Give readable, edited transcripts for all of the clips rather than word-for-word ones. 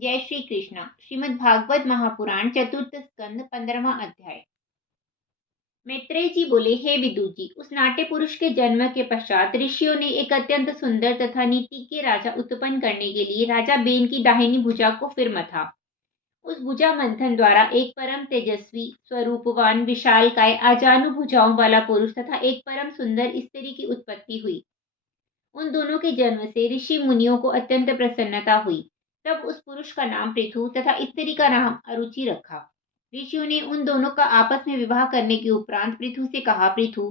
जय श्री कृष्ण। श्रीमद् भागवत महापुराण चतुर्थ स्कंद 15वां अध्याय। मैत्रेय जी बोले, हे विदुर जी, उस नाट्य पुरुष के जन्म के पश्चात ऋषियों ने एक अत्यंत सुंदर तथा नीति के राजा उत्पन्न करने के लिए राजा बेन की दाहिनी भुजा को फिर मथा। उस भुजा मंथन द्वारा एक परम तेजस्वी, स्वरूपवान, विशालकाय, आजानु भुजाओं वाला पुरुष तथा एक परम सुंदर स्त्री की उत्पत्ति हुई। उन दोनों के जन्म से ऋषि मुनियों को अत्यंत प्रसन्नता हुई। तब उस पुरुष का नाम पृथु तथा स्त्री का नाम अरुचि रखा। ऋषियों ने उन दोनों का आपस में विवाह करने के उपरांत पृथु से कहा, पृथु,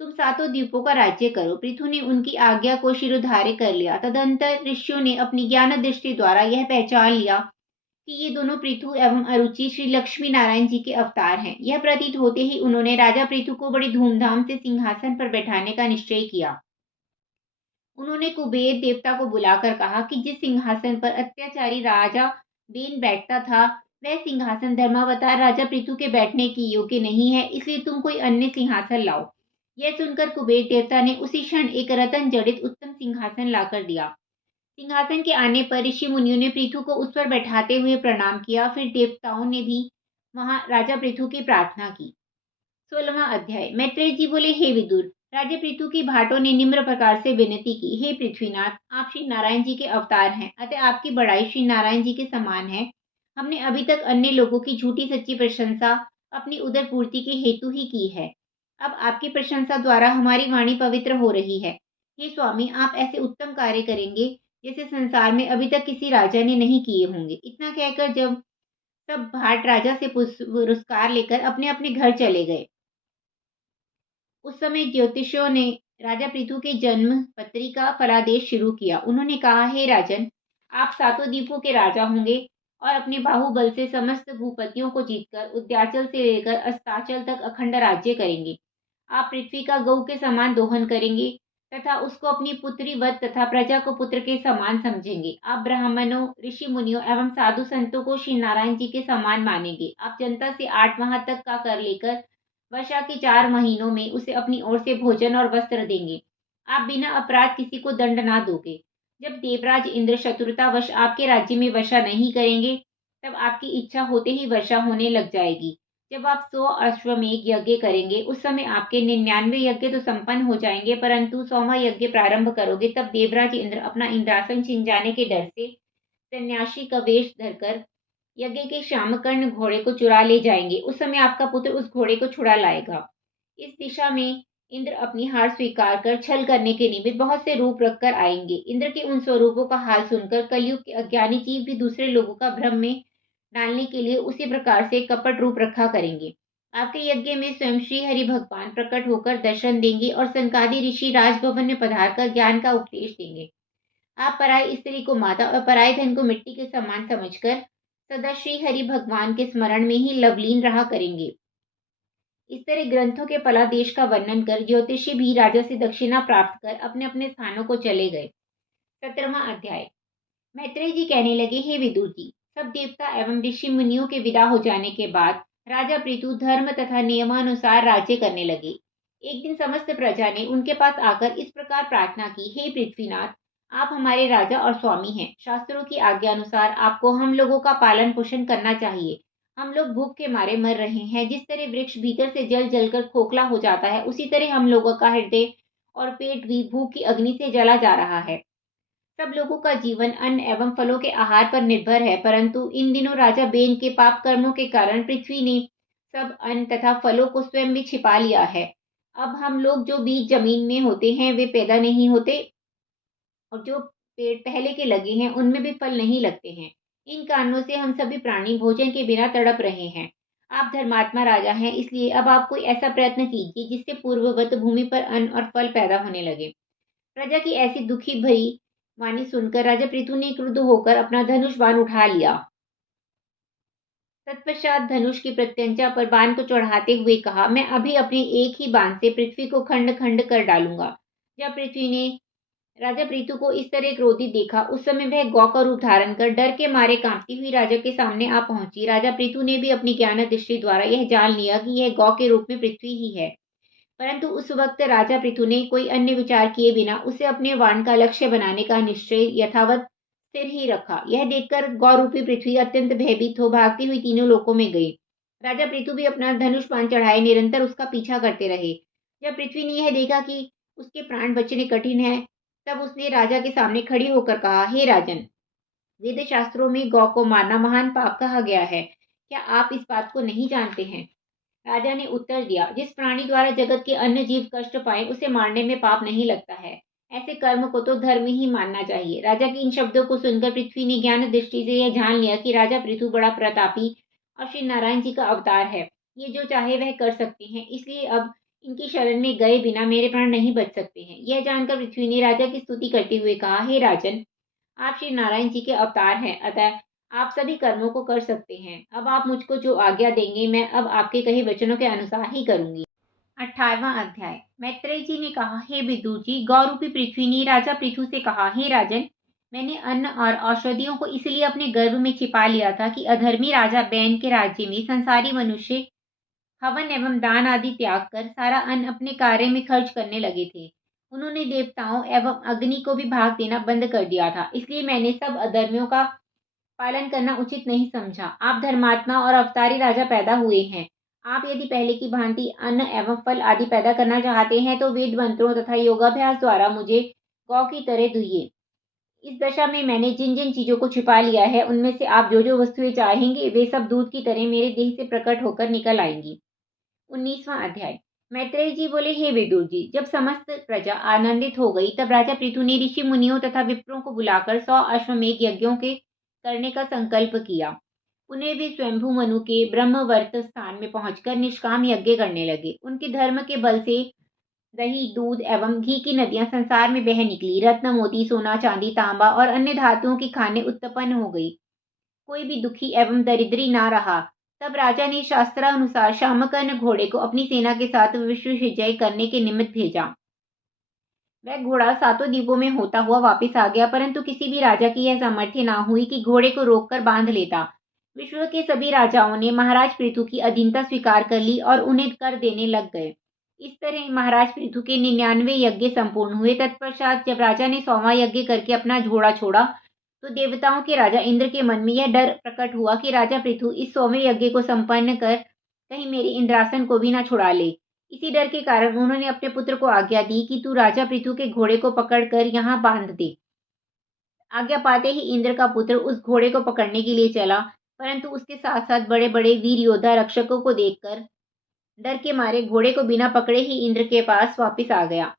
तुम सातों द्वीपों का राज्य करो। पृथु ने उनकी आज्ञा को शिरोधार्य कर लिया। तदंतर ऋषियों ने अपनी ज्ञान दृष्टि द्वारा यह पहचान लिया कि ये दोनों पृथु एवं अरुचि श्री लक्ष्मी नारायण जी के अवतार हैं। यह प्रतीत होते ही उन्होंने राजा पृथु को बड़ी धूमधाम से सिंहासन पर बैठाने का निश्चय किया। उन्होंने कुबेर देवता को बुलाकर कहा कि जिस सिंहासन पर अत्याचारी राजा बेन बैठता था, वह सिंहासन धर्मावतार राजा पृथु के बैठने की योग्य नहीं है, इसलिए तुम कोई अन्य सिंहासन लाओ। यह सुनकर कुबेर देवता ने उसी क्षण एक रतन जड़ित उत्तम सिंहासन लाकर दिया। सिंहासन के आने पर ऋषि मुनियों ने पृथु को उस पर बैठाते हुए प्रणाम किया। फिर देवताओं ने भी वहां राजा पृथु की प्रार्थना की। 16वां अध्याय। मैत्रेय जी बोले, हे विदुर, राजा पृथु की भाटों ने निम्र प्रकार से विनती की, हे पृथ्वीनाथ, आप श्री नारायण जी के अवतार हैं, अतः आपकी बड़ाई श्री नारायण जी के समान है। हमने अभी तक अन्य लोगों की झूठी सच्ची प्रशंसा अपनी उदर पूर्ति के हेतु ही की है। अब आपकी प्रशंसा द्वारा हमारी वाणी पवित्र हो रही है। हे स्वामी, आप ऐसे उत्तम कार्य करेंगे जैसे संसार में अभी तक किसी राजा ने नहीं किए होंगे। इतना कहकर जब सब भाट राजा से पुरस्कार लेकर अपने अपने घर चले गए, उस समय ज्योतिषियों ने राजा पृथु के जन्म पत्री का फलादेश शुरू किया। उन्होंने कहा, हे राजन, आप सातों द्वीपों के राजा होंगे और अपने बाहुबल से समस्त भूपतियों को जीतकर उद्याचल से लेकर अस्ताचल तक अखंड राज्य करेंगे। आप पृथ्वी का गऊ के समान दोहन करेंगे तथा उसको अपनी पुत्री वत तथा प्रजा को पुत्र के समान समझेंगे। आप ब्राह्मणों, ऋषि मुनियों एवं साधु संतों को श्री नारायण जी के समान मानेंगे। आप जनता से 8 माह तक का कर लेकर वर्षा के 4 महीनों में उसे अपनी ओर से भोजन और वस्त्र देंगे। आप बिना अपराध किसी को दंड ना दोगे। जब देवराज इंद्र शत्रुतावश आपके राज्य में वर्षा नहीं करेंगे, तब आपकी इच्छा होते ही वर्षा होने लग जाएगी। जब आप 100 अश्वमेघ यज्ञ करेंगे, उस समय आपके 99 यज्ञ तो संपन्न हो जाएंगे, परंतु 100वां यज्ञ प्रारंभ करोगे तब देवराज इंद्र अपना इंद्रासन छिन जाने के डर से सन्यासी का वेश धरकर यज्ञ के श्यामकर्ण घोड़े को चुरा ले जाएंगे। उस समय आपका पुत्र उस घोड़े को छुड़ा लाएगा। इस दिशा में इंद्र अपनी हार स्वीकार कर छल करने के निमित्त बहुत से रूप रखकर आएंगे। इंद्र के उन स्वरूपों का हाल सुनकर कलयुग के अज्ञानी जीव भी दूसरे लोगों का भ्रम में डालने के लिए उसी प्रकार से कपट रूप रखा करेंगे। आपके यज्ञ में स्वयं श्री हरि भगवान प्रकट होकर दर्शन देंगे और सनकादि ऋषि राजभवन में पधार कर ज्ञान का उपदेश देंगे। आप पराई स्त्री को माता और पराये धन को मिट्टी के समान समझकर सदा श्री हरि भगवान के स्मरण में ही लवलीन रहा करेंगे। इस तरह ग्रंथों के फलादेश का वर्णन कर ज्योतिषी भी राजा से दक्षिणा प्राप्त कर अपने अपने स्थानों को चले गए। 17वां अध्याय। मैत्रेय जी कहने लगे, हे विदुर जी, सब देवता एवं ऋषि मुनियों के विदा हो जाने के बाद राजा पृथु धर्म तथा नियमानुसार राज्य करने लगे। एक दिन समस्त प्रजा ने उनके पास आकर इस प्रकार प्रार्थना की, हे पृथ्वीनाथ, आप हमारे राजा और स्वामी हैं। शास्त्रों की आज्ञा अनुसार आपको हम लोगों का पालन पोषण करना चाहिए। हम लोग भूख के मारे मर रहे हैं। जिस तरह वृक्ष भीतर से जल जलकर खोखला हो जाता है, उसी तरह हम लोगों का हृदय और पेट भी भूख की अग्नि से जला जा रहा है। सब लोगों का जीवन अन्न एवं फलों के आहार पर निर्भर है, परंतु इन दिनों राजा बेन के पाप कर्मों के कारण पृथ्वी ने सब अन्न तथा फलों को स्वयं में छिपा लिया है। अब हम लोग जो बीज जमीन में होते हैं वे पैदा नहीं होते और जो पेड़ पहले के लगे हैं उनमें भी फल नहीं लगते हैं। इन कारणों से हम सभी प्राणी भोजन के बिना तड़प रहे हैं। आप धर्मात्मा राजा हैं, इसलिए अब आप कोई ऐसा प्रयत्न कीजिए जिससे पूर्ववत भूमि पर अन्न और फल पैदा होने लगे। प्रजा की ऐसी दुखी भरी वाणी सुनकर राजा पृथु ने क्रुद्ध होकर अपना धनुष बाण उठा लिया। तत्पश्चात धनुष की प्रत्यंचा पर बाण को चढ़ाते हुए कहा, मैं अभी अपने एक ही बाण से पृथ्वी को खंड खंड कर डालूंगा। जब पृथ्वी ने राजा पृथु को इस तरह क्रोधित देखा, उस समय वह गौ का रूप धारण कर डर के मारे कांपती हुई राजा के सामने आ पहुंची। राजा पृथु ने भी अपनी ज्ञान दृष्टि द्वारा यह जान लिया कि यह गौ के रूप में पृथ्वी ही है, परंतु उस वक्त राजा पृथु ने कोई अन्य विचार किए बिना उसे अपने वाण का लक्ष्य बनाने का निश्चय यथावत सिर ही रखा। यह देखकर गौरूपी पृथ्वी अत्यंत भयभीत हो भागती हुई तीनों लोकों में गई। राजा पृथु भी अपना धनुष बाण चढ़ाए निरंतर उसका पीछा करते रहे। जब पृथ्वी ने यह देखा कि उसके प्राण बचने कठिन है, तब उसने राजा के सामने खड़ी होकर कहा, हे राजन, वेद शास्त्रों में गौ को मारना महान पाप कहा गया है। क्या आप इस बात को नहीं जानते हैं? राजा ने उत्तर दिया, जिस प्राणी द्वारा जगत के अन्य जीव कष्ट पाए उसे मारने में पाप नहीं लगता है। ऐसे कर्म को तो धर्म ही मानना चाहिए। राजा के इन शब्दों को सुनकर पृथ्वी ने ज्ञान दृष्टि से यह जान लिया कि राजा पृथु बड़ा प्रतापी और श्री नारायण जी का अवतार है। ये जो चाहे वह कर सकते हैं, इसलिए अब इनकी शरण में गए बिना मेरे प्राण नहीं बच सकते हैं। यह जानकर पृथ्वी ने राजा की स्तुति करते हुए कहा, हे राजन, आप श्री नारायण जी के अवतार हैं, अतः आप सभी कर्मों को कर सकते हैं। अब आप मुझको जो आज्ञा देंगे, मैं अब आपके कहे वचनों के अनुसार ही करूंगी। 18वां अध्याय। मैत्रेय जी ने कहा, हे विदुर जी, गौरूपी पृथ्वी ने राजा पृथु से कहा, हे राजन, मैंने अन्न और औषधियों को इसलिए अपने गर्भ में छिपा लिया था कि अधर्मी राजा बैन के राज्य में संसारी मनुष्य हवन एवं दान आदि त्याग कर सारा अन्न अपने कार्य में खर्च करने लगे थे। उन्होंने देवताओं एवं अग्नि को भी भाग देना बंद कर दिया था। इसलिए मैंने सब अधर्मियों का पालन करना उचित नहीं समझा। आप धर्मात्मा और अवतारी राजा पैदा हुए हैं। आप यदि पहले की भांति अन्न एवं फल आदि पैदा करना चाहते हैं तो वेद मंत्रों तथा योगाभ्यास द्वारा मुझे गौ की तरह दुहिए। इस दशा में मैंने जिन जिन चीजों को छिपा लिया है, उनमें से आप जो जो वस्तुएं चाहेंगे वे सब दूध की तरह मेरे देह से प्रकट होकर निकल आएंगी। 19वां अध्याय। मैत्रेय जी बोले, हे विदुर जी, जब समस्त प्रजा आनंदित हो गई तब राजा पृथु ने ऋषि मुनियों तथा विप्रों को बुलाकर 100 अश्वमेघ यज्ञों के करने का संकल्प किया। उन्हें वे स्वयंभू मनु के ब्रह्मवर्त स्थान में पहुंचकर निष्काम यज्ञ करने लगे। उनके धर्म के बल से दही, दूध एवं घी की नदियां संसार में बह निकली। रत्न, मोती, सोना, चांदी, तांबा और अन्य धातुओं की खानें उत्पन्न हो गई। कोई भी दुखी एवं दरिद्री ना रहा। तब राजा ने शास्त्रानुसार शामकर्ण घोड़े को अपनी सेना के साथ विश्व विजय करने के निमित्त भेजा। वह घोड़ा सातों द्वीपों में होता हुआ वापस आ गया, परंतु किसी भी राजा की यह सामर्थ्य ना हुई कि घोड़े को रोककर बांध लेता। विश्व के सभी राजाओं ने महाराज पृथु की अधीनता स्वीकार कर ली और उन्हें कर देने लग गए। इस तरह महाराज पृथु के 99 यज्ञ संपूर्ण हुए। तत्पश्चात जब राजा ने 100वां यज्ञ करके अपना घोड़ा छोड़ा तो देवताओं के राजा इंद्र के मन में यह डर प्रकट हुआ कि राजा पृथु इस 100वें यज्ञ को संपन्न कर कहीं मेरे इंद्रासन को भी न छुड़ा ले। इसी डर के कारण उन्होंने अपने पुत्र को आज्ञा दी कि तू राजा पृथु के घोड़े को पकड़कर यहाँ बांध दे। आज्ञा पाते ही इंद्र का पुत्र उस घोड़े को पकड़ने के लिए चला, परंतु उसके साथ साथ बड़े बड़े वीर योद्धा रक्षकों को देखकर डर के मारे घोड़े को बिना पकड़े ही इंद्र के पास वापिस आ गया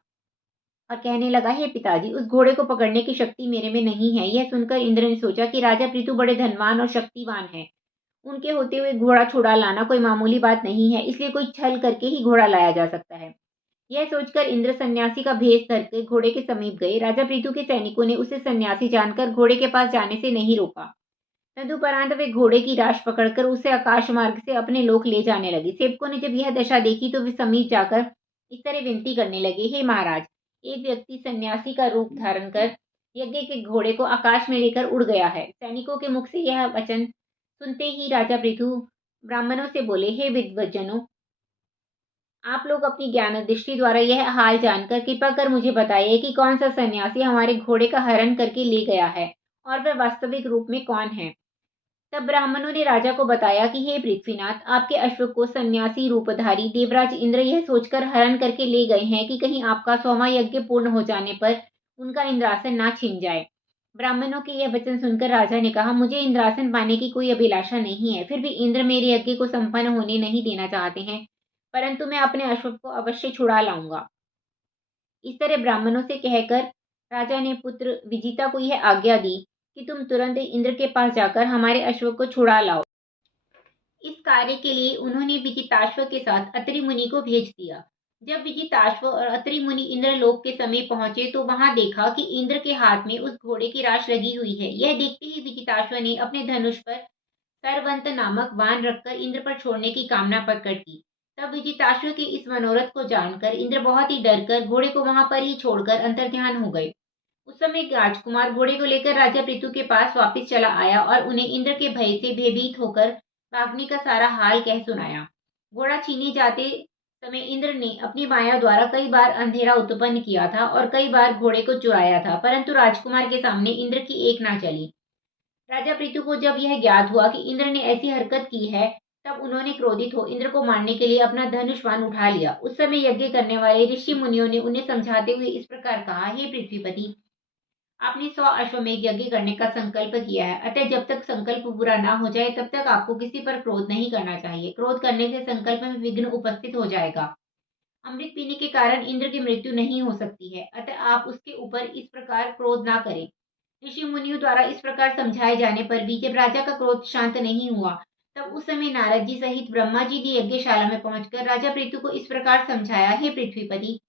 और कहने लगा, हे पिताजी, उस घोड़े को पकड़ने की शक्ति मेरे में नहीं है। यह सुनकर इंद्र ने सोचा कि राजा पृथु बड़े धनवान और शक्तिवान हैं। उनके होते हुए घोड़ा छुड़ा लाना कोई मामूली बात नहीं है, इसलिए कोई छल करके ही घोड़ा लाया जा सकता है। यह सोचकर इंद्र सन्यासी का भेष धरकर घोड़े के समीप गए। राजा पृथु के सैनिकों ने उसे सन्यासी जानकर घोड़े के पास जाने से नहीं रोका। तदुपरांत वे घोड़े की राश पकड़कर उसे आकाश मार्ग से अपने लोक ले जाने लगे। सेवकों ने जब यह दशा देखी तो वे समीप जाकर इस तरह विनती करने लगे, हे महाराज, एक व्यक्ति सन्यासी का रूप धारण कर यज्ञ के घोड़े को आकाश में लेकर उड़ गया है। सैनिकों के मुख से यह वचन सुनते ही राजा पृथु ब्राह्मणों से बोले, हे विद्वज्जनों, आप लोग अपनी ज्ञान दृष्टि द्वारा यह हाल जानकर कृपा कर मुझे बताइए कि कौन सा सन्यासी हमारे घोड़े का हरण करके ले गया है और वह वास्तविक रूप में कौन है। तब ब्राह्मणों ने राजा को बताया कि हे पृथ्वीनाथ, आपके अश्व को सन्यासी रूपधारी देवराज इंद्र यह सोचकर हरण करके ले गए हैं कि कहीं आपका 100वां यज्ञ पूर्ण हो जाने पर उनका इंद्रासन ना छिन जाए। ब्राह्मणों के यह वचन सुनकर राजा ने कहा, मुझे इंद्रासन पाने की कोई अभिलाषा नहीं है, फिर भी इंद्र मेरे यज्ञ को संपन्न होने नहीं देना चाहते हैं, परंतु मैं अपने अश्व को अवश्य छुड़ा लाऊंगा। इस तरह ब्राह्मणों से कहकर राजा ने पुत्र विजिता को यह आज्ञा दी कि तुम तुरंत इंद्र के पास जाकर हमारे अश्व को छुड़ा लाओ। इस कार्य के लिए उन्होंने विजिताश्व के साथ अत्रि मुनि को भेज दिया। जब विजिताश्व और अत्रि मुनि इंद्रलोक के समीप पहुंचे तो वहां देखा कि इंद्र के हाथ में उस घोड़े की राश लगी हुई है। यह देखते ही विजिताश्व ने अपने धनुष पर सरवंत नामक बाण रखकर इंद्र पर छोड़ने की कामना प्रकट की। तब विजिताश्व के इस मनोरथ को जानकर इंद्र बहुत ही डर कर घोड़े को वहां पर ही छोड़कर अंतर्ध्यान हो गए। उस समय राजकुमार घोड़े को लेकर राजा पृथु के पास वापस चला आया और उन्हें इंद्र के भय से भयभीत होकर भागने का सारा हाल कह सुनाया। घोड़ा छीने जाते समय इंद्र ने अपनी माया द्वारा कई बार अंधेरा उत्पन्न किया था और कई बार घोड़े को चुराया था, परंतु राजकुमार के सामने इंद्र की एक ना चली। राजा पृथु को जब यह ज्ञात हुआ कि इंद्र ने ऐसी हरकत की है, तब उन्होंने क्रोधित हो इंद्र को मारने के लिए अपना धनुष बाण उठा लिया। उस समय यज्ञ करने वाले ऋषि मुनियों ने उन्हें समझाते हुए इस प्रकार कहा, हे पृथ्वीपति, आपने 100 अश्वमेध यज्ञ करने का संकल्प किया है, अतः जब तक संकल्प पूरा ना हो जाए तब तक आपको किसी पर क्रोध नहीं करना चाहिए। क्रोध करने से संकल्प में विघ्न उपस्थित हो जाएगा। अमृत पीने के कारण इंद्र की मृत्यु नहीं हो सकती है, अतः आप उसके ऊपर इस प्रकार क्रोध ना करें। ऋषि मुनियों द्वारा इस प्रकार समझाए जाने पर भी जब राजा का क्रोध शांत नहीं हुआ, तब उस समय नारद जी सहित ब्रह्मा जी ने यज्ञशाला में पहुंचकर राजा पृथु को इस प्रकार समझाया, हे पृथ्वीपति,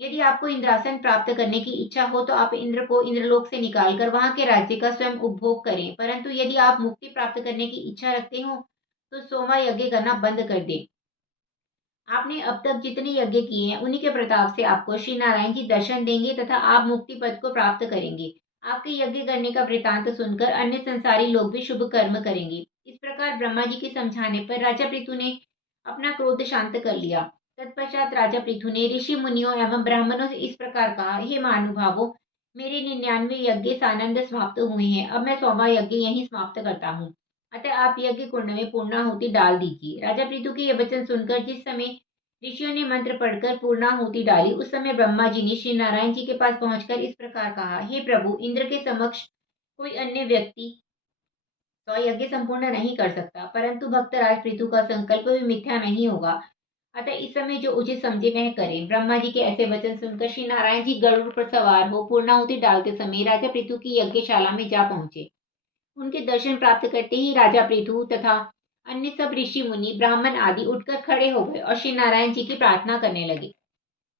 यदि आपको इंद्रासन प्राप्त करने की इच्छा हो तो आप इंद्र को इंद्रलोक से निकालकर वहां के राज्य का स्वयं उपभोग करें, परंतु यदि आप मुक्ति प्राप्त करने की इच्छा रखते हो तो सोमा यज्ञ करना बंद कर दें। आपने अब तक जितने यज्ञ किए हैं उन्हीं के प्रताप से आपको श्री नारायण जी दर्शन देंगे तथा आप मुक्ति पद को प्राप्त करेंगे। आपके यज्ञ करने का वृतांत सुनकर अन्य संसारी लोग भी शुभ कर्म करेंगे। इस प्रकार ब्रह्मा जी के समझाने पर राजा पृथु ने अपना क्रोध शांत कर लिया। तत्पश्चात राजा पृथु ने ऋषि मुनियों एवं ब्राह्मणों से इस प्रकार कहा, हे महानुभावों, मेरे 99 यज्ञ सानंद समाप्त हुए हैं, अब मैं 100वां यज्ञ यहीं समाप्त करता हूँ, अतः आप यज्ञ कुंड में पूर्णाहुति डाल दीजिए। राजा पृथु के ये वचन सुनकर जिस समय ऋषियों ने मंत्र पढ़कर पूर्णाहुति डाली, उस समय ब्रह्मा जी ने श्री नारायण जी के पास पहुंचकर इस प्रकार कहा, हे प्रभु, इंद्र के समक्ष कोई अन्य व्यक्ति तो यज्ञ संपूर्ण नहीं कर सकता, परंतु भक्तराज पृथु का संकल्प भी मिथ्या नहीं होगा, अतः इस समय जो उचित समझे वह करें। ब्रह्मा जी के ऐसे वचन सुनकर श्री नारायण जी गरुड़ पर सवार हो पूर्णाहुति डालते समय राजा पृथु की यज्ञशाला में जा पहुंचे। उनके दर्शन प्राप्त करते ही राजा पृथु तथा अन्य सब ऋषि मुनि ब्राह्मण आदि उठकर खड़े हो गए और श्री नारायण जी की प्रार्थना करने लगे।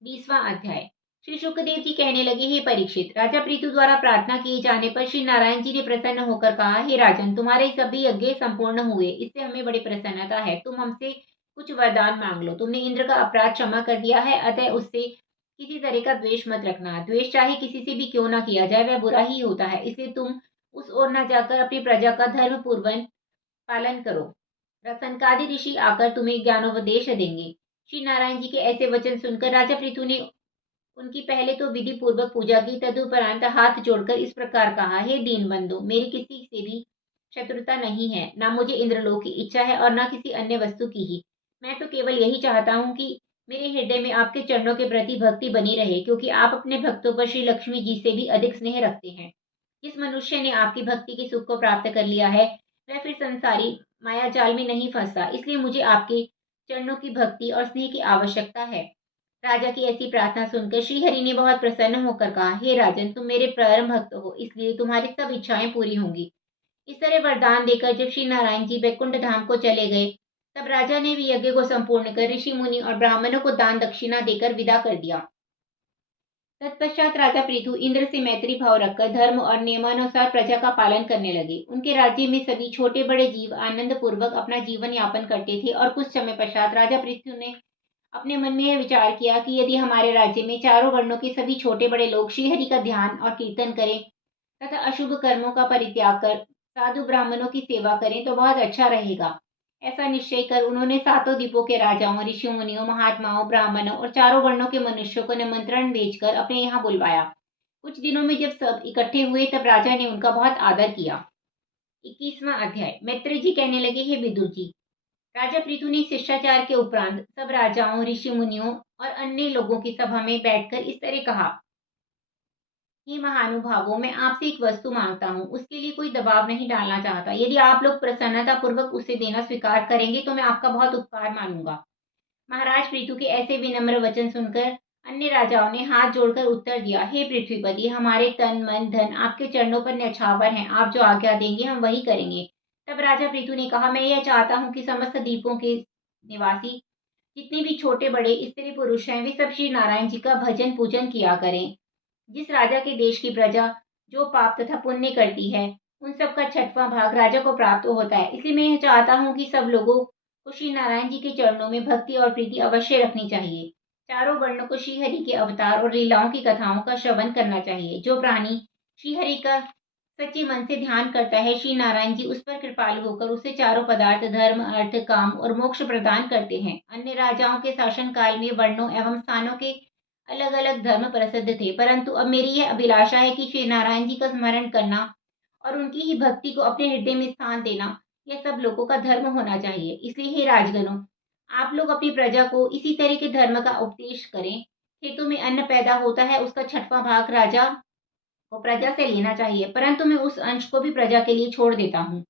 20वां अध्याय। श्री शुकदेव जी कहने लगे, हे परीक्षित, राजा पृथु द्वारा प्रार्थना किए जाने पर श्री नारायण जी ने प्रसन्न होकर कहा, हे राजन, तुम्हारे सभी यज्ञ संपूर्ण हुए, इससे हमें बड़ी प्रसन्नता है। तुम हमसे कुछ वरदान मांग लो। तुमने इंद्र का अपराध क्षमा कर दिया है, अतः उससे किसी तरह का द्वेष मत रखना। द्वेष चाहे किसी से भी क्यों ना किया जाए, वह बुरा ही होता है, इसलिए तुम उस ओर न जाकर अपनी प्रजा का धर्म पूर्वक पालन करो। सनकादि ऋषि आकर तुम्हें ज्ञानोपदेश देंगे। श्री नारायण जी के ऐसे वचन सुनकर राजा पृथु ने उनकी पहले तो विधि पूर्वक पूजा की, तदुपरांत हाथ जोड़कर इस प्रकार कहा, हे दीनबंधु, मेरी किसी से भी शत्रुता नहीं है, ना मुझे इंद्रलोक की इच्छा है और ना किसी अन्य वस्तु की ही। मैं तो केवल यही चाहता हूँ कि मेरे हृदय में आपके चरणों के प्रति भक्ति बनी रहे, क्योंकि आप अपने भक्तों पर श्री लक्ष्मी जी से भी अधिक स्नेह रखते हैं। जिस मनुष्य ने आपकी भक्ति के सुख को प्राप्त कर लिया है, वह फिर संसारी माया जाल में नहीं फंसता, इसलिए मुझे आपके चरणों की भक्ति और स्नेह की आवश्यकता है। राजा की ऐसी प्रार्थना सुनकर श्रीहरि ने बहुत प्रसन्न होकर कहा, हे राजन, तुम मेरे परम भक्त हो, इसलिए तुम्हारी सब इच्छाएं पूरी होंगी। इस तरह वरदान देकर जब श्री नारायण जी वैकुंठ धाम को चले गए, तब राजा ने भी यज्ञ को संपूर्ण कर ऋषि मुनि और ब्राह्मणों को दान दक्षिणा देकर विदा कर दिया। तत्पश्चात राजा पृथु इंद्र से मैत्री भाव रखकर धर्म और नियमानुसार प्रजा का पालन करने लगे। उनके राज्य में सभी छोटे बड़े जीव आनंद पूर्वक अपना जीवन यापन करते थे और कुछ समय पश्चात राजा पृथु ने अपने मन में यह विचार किया कि यदि हमारे राज्य में चारों वर्णों के सभी छोटे बड़े लोग श्रीहरि का ध्यान और कीर्तन करें तथा अशुभ कर्मों का परित्याग कर साधु ब्राह्मणों की सेवा करें तो बहुत अच्छा रहेगा। ऐसा निश्चय कर उन्होंने सातों द्वीपों के राजाओं, ऋषि मुनियों, महात्माओं, ब्राह्मणों और चारों वर्णों के मनुष्यों को निमंत्रण भेजकर अपने यहाँ बुलवाया। कुछ दिनों में जब सब इकट्ठे हुए तब राजा ने उनका बहुत आदर किया। 21वां अध्याय। मैत्री जी कहने लगे, हे विदुर जी, राजा पृथु ने शिष्टाचार के उपरांत सब राजाओं, ऋषि मुनियों और अन्य लोगों की सभा में बैठकर इस तरह कहा, हे महानुभावों, मैं आपसे एक वस्तु मांगता हूँ, उसके लिए कोई दबाव नहीं डालना चाहता। यदि आप लोग प्रसन्नता पूर्वक उसे देना स्वीकार करेंगे तो मैं आपका बहुत उपकार मानूंगा। महाराज पृथु के ऐसे विनम्र वचन सुनकर अन्य राजाओं ने हाथ जोड़कर उत्तर दिया, हे पृथ्वीपति, हमारे तन मन धन आपके चरणों पर न्यौछावर हैं, आप जो आज्ञा देंगे हम वही करेंगे। तब राजा पृथु ने कहा, मैं यह चाहता हूँ कि समस्त द्वीपों के निवासी जितने भी छोटे बड़े स्त्री पुरुष हैं, वे सब श्री नारायण जी का भजन पूजन किया करें। जिस राजा के देश की प्रजा जो पाप तथा पुण्य करती है, उन सब का 6वां भाग राजा को प्राप्त होता है। इसलिए मैं यह चाहता हूँ कि सब लोगों को श्री नारायण जी के चरणों में भक्ति और प्रीति अवश्य रखनी चाहिए। चारों वर्णों को श्रीहरि के अवतार और लीलाओं की कथाओं का श्रवण करना चाहिए। जो प्राणी श्रीहरि का सच्चे मन से ध्यान करता है, श्री नारायण जी उस पर कृपालु होकर उसे चारों पदार्थ धर्म, अर्थ, काम और मोक्ष प्रदान करते हैं। अन्य राजाओं के शासन काल में वर्णों एवं स्थानों के अलग अलग धर्म प्रसिद्ध थे, परंतु अब मेरी यह अभिलाषा है कि श्री नारायण जी का स्मरण करना और उनकी ही भक्ति को अपने हृदय में स्थान देना, यह सब लोगों का धर्म होना चाहिए। इसलिए हे राजगणों, आप लोग अपनी प्रजा को इसी तरह के धर्म का उपदेश करें। खेतों में अन्न पैदा होता है, उसका 6वां भाग राजा को प्रजा से लेना चाहिए, परंतु मैं उस अंश को भी प्रजा के लिए छोड़ देता हूँ।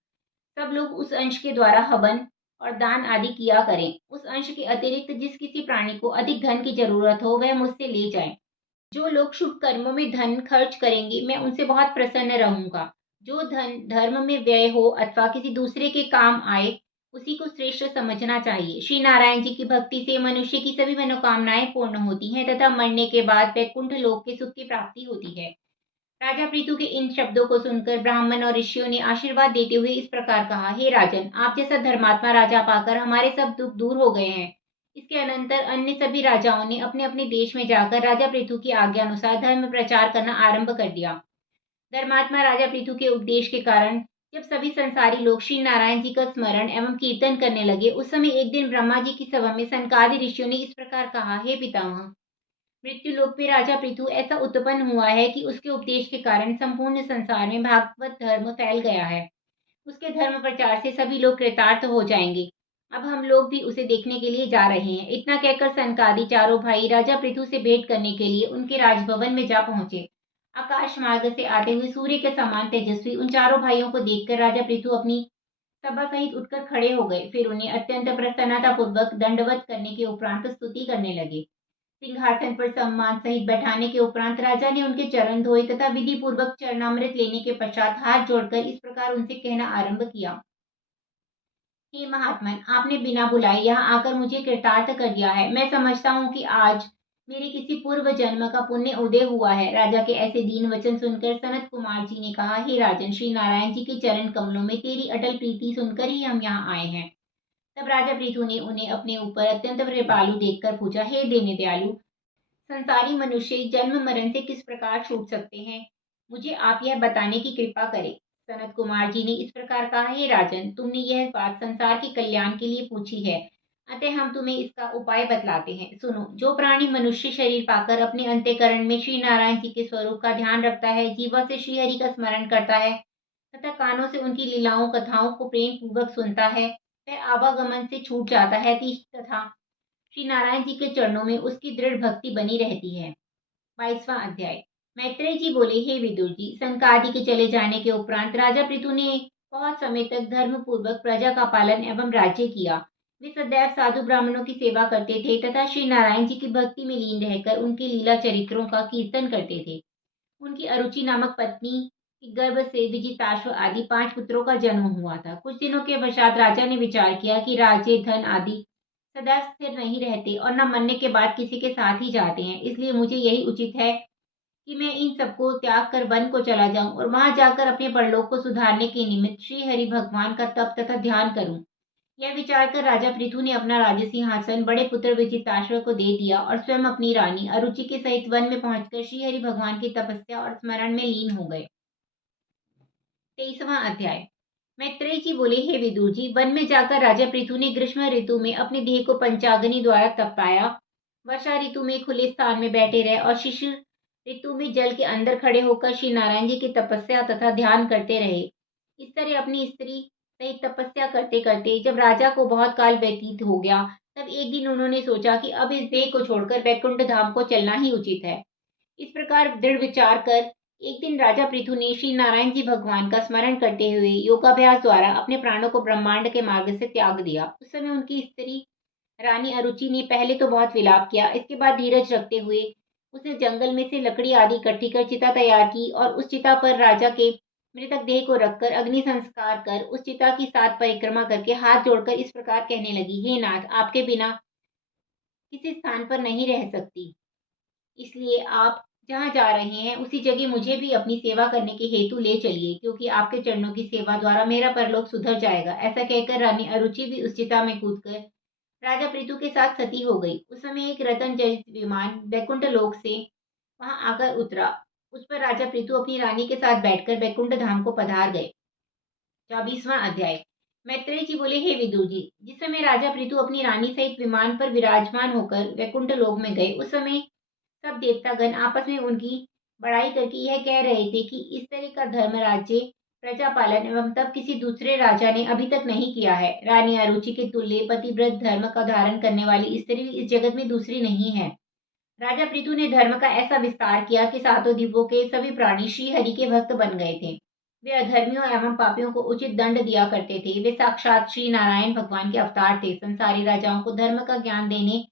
सब लोग उस अंश के द्वारा हवन और दान आदि किया करें। उस अंश के अतिरिक्त जिस किसी प्राणी को अधिक धन की जरूरत हो, वह मुझसे ले जाए। जो लोग शुभ कर्मों में धन खर्च करेंगे, मैं उनसे बहुत प्रसन्न रहूंगा। जो धन धर्म में व्यय हो अथवा किसी दूसरे के काम आए, उसी को श्रेष्ठ समझना चाहिए। श्री नारायण जी की भक्ति से मनुष्य की सभी मनोकामनाएं पूर्ण होती हैं तथा मरने के बाद वैकुंठ लोक के सुख की प्राप्ति होती है। राजा प्रीतु के इन शब्दों को सुनकर ब्राह्मण और ऋषियों ने आशीर्वाद देते हुए इस प्रकार कहा, हे राजन, आप जैसा धर्मात्मा राजा पाकर हमारे सब दुख दूर हो गए हैं। इसके अनंतर अन्य सभी राजाओं ने अपने अपने देश में जाकर राजा पृथु की आज्ञा अनुसार धर्म प्रचार करना आरंभ कर दिया। धर्मात्मा राजा पृथु के उपदेश के कारण जब सभी संसारी लोग श्री नारायण जी का स्मरण एवं कीर्तन करने लगे, उस समय एक दिन ब्रह्मा जी की सभा में सनकादि ऋषियों ने इस प्रकार कहा, हे पितामह, मृत्युलोक पे राजा पृथु ऐसा उत्पन्न हुआ है कि उसके उपदेश के कारण संपूर्ण संसार में भागवत धर्म फैल गया है। उसके धर्म प्रचार से सभी लोग कृतार्थ हो जाएंगे। अब हम लोग भी उसे देखने के लिए जा रहे हैं। इतना कहकर सनकादि चारों भाई राजा पृथु से भेंट करने के लिए उनके राजभवन में जा पहुंचे। आकाश मार्ग से आते हुए सूर्य के समान तेजस्वी उन चारों भाइयों को देखकर राजा पृथु अपनी सभा सहित उठकर खड़े हो गए। फिर उन्हें अत्यंत प्रसन्नता पूर्वक दंडवत करने के उपरांत स्तुति करने लगे। सिंहासन पर सम्मान सहित बैठाने के उपरांत राजा ने उनके चरण धोए तथा विधि पूर्वक चरणामृत लेने के पश्चात हाथ जोड़कर इस प्रकार उनसे कहना आरंभ किया, हे महात्मन, आपने बिना बुलाए यहाँ आकर मुझे कृतार्थ कर दिया है। मैं समझता हूँ कि आज मेरे किसी पूर्व जन्म का पुण्य उदय हुआ है। राजा के ऐसे दीन वचन सुनकर सनत कुमार जी ने कहा, हे राजन, श्री नारायण जी के चरण कमलों में तेरी अटल प्रीति सुनकर ही हम यहाँ आए हैं। तब राजा पृथु ने उन्हें अपने ऊपर अत्यंत कृपालु देखकर पूछा, हे देने दयालु, संसारी मनुष्य जन्म मरण से किस प्रकार छूट सकते हैं? मुझे आप यह बताने की कृपा करें। सनत कुमार जी ने इस प्रकार कहा, हे राजन, तुमने यह बात संसार के कल्याण के लिए पूछी है, अतः हम तुम्हें इसका उपाय बतलाते हैं। सुनो, जो प्राणी मनुष्य शरीर पाकर अपने अंतःकरण में श्री नारायण जी के स्वरूप का ध्यान रखता है, जीवा से श्री हरि का स्मरण करता है तथा कानों से उनकी लीलाओं कथाओं को प्रेम पूर्वक सुनता है, वह आवागमन से छूट जाता है तथा श्री नारायण जी के चरणों में उसकी दृढ़ भक्ति बनी रहती है। 22वां अध्याय। मैत्रेय जी बोले, हे विदुर जी, सनकादि के चले जाने के उपरांत राजा पृथु ने बहुत समय तक धर्म पूर्वक प्रजा का पालन एवं राज्य किया। वे सदैव साधु ब्राह्मणों की सेवा करते थे तथा श्री नारायण जी की भक्ति में लीन रहकर उनके लीला चरित्रों का कीर्तन करते थे। उनकी अरुचि नामक पत्नी के गर्भ से विजिताश्व आदि 5 पुत्रों का जन्म हुआ था। कुछ दिनों के पश्चात राजा ने विचार किया कि राज्य, धन आदि सदैव स्थिर नहीं रहते और न मरने के बाद किसी के साथ ही जाते हैं। इसलिए मुझे यही उचित है कि मैं इन सबको त्याग कर वन को चला जाऊं और वहां जाकर अपने परलोक को सुधारने के निमित्त श्री हरि भगवान का तप तथा ध्यान करूं। यह विचार कर राजा पृथु ने अपना राज्य सिंहासन बड़े पुत्र विजिताश्व को दे दिया और स्वयं अपनी रानी अरुचि के सहित वन में पहुंचकर श्री हरि भगवान की तपस्या और स्मरण में लीन हो गए। 23वां अध्याय। मैत्रेय जी बोले, हे विदुर जी, वन में जाकर राजा पृथु ने ग्रीष्म ऋतु में अपने देह को पंचाग्नि द्वारा तपाया, वर्षा ऋतु में खुले स्थान में बैठे रहे और शिशिर ऋतु में जल के अंदर खड़े होकर श्री नारायण जी की तपस्या तथा ध्यान करते रहे। इस तरह अपनी स्त्री सहित तपस्या करते करते जब राजा को बहुत काल व्यतीत हो गया, तब एक दिन उन्होंने सोचा कि अब इस देह को छोड़कर वैकुंठ धाम को चलना ही उचित है। इस प्रकार दृढ़ विचार कर एक दिन राजा पृथु ने श्री नारायण जी भगवान का स्मरण करते हुए योगाभ्यास द्वारा अपने प्राणों को ब्रह्मांड के मार्ग से त्याग दिया। उस समय उनकी स्त्री रानी अरुचि ने पहले तो बहुत विलाप किया, इसके बाद धीरज रखते हुए उसने जंगल में से लकड़ी आदि इकट्ठी कर चिता तैयार की और उस चिता पर राजा के मृतक देह को रखकर अग्नि संस्कार कर उस चिता की 7 परिक्रमा करके हाथ जोड़कर इस प्रकार कहने लगी, हे नाथ, आपके बिना किसी स्थान पर नहीं रह सकती, इसलिए आप जहाँ जा रहे हैं उसी जगह मुझे भी अपनी सेवा करने के हेतु ले चलिए, क्योंकि आपके चरणों की सेवा द्वारा मेरा परलोक सुधर जाएगा। ऐसा कहकर रानी अरुचि भी उस चिता में कूदकर राजा पृथु के साथ सती हो गई। उस समय एक रतन जनित विमान वैकुंठ लोक से वहां आकर उतरा। उस पर राजा पृथु अपनी रानी के साथ बैठकर वैकुंठ धाम को पधार गए। 24वां अध्याय। मैत्रेय जी बोले, हे विदुर जी, जिस समय राजा पृथु अपनी रानी सहित विमान पर विराजमान होकर वैकुंठ लोक में गए, उस समय सब देवतागण आपस में उनकी बड़ाई करके यह कह रहे थे कि इस तरह का धर्म राज्य, प्रजा पालन एवं तब किसी दूसरे राजा ने अभी तक नहीं किया है। रानी अरुचि के तुल्य पतिव्रत धर्म का धारण करने वाली स्त्री इस जगत में दूसरी नहीं है। राजा पृथु ने धर्म का ऐसा विस्तार किया कि सातों द्वीपों के सभी प्राणी श्री हरि के भक्त बन गए थे। वे अधर्मियों एवं पापियों को उचित दंड दिया करते थे। वे साक्षात श्री नारायण भगवान के अवतार थे। संसारी राजाओं को धर्म का ज्ञान देने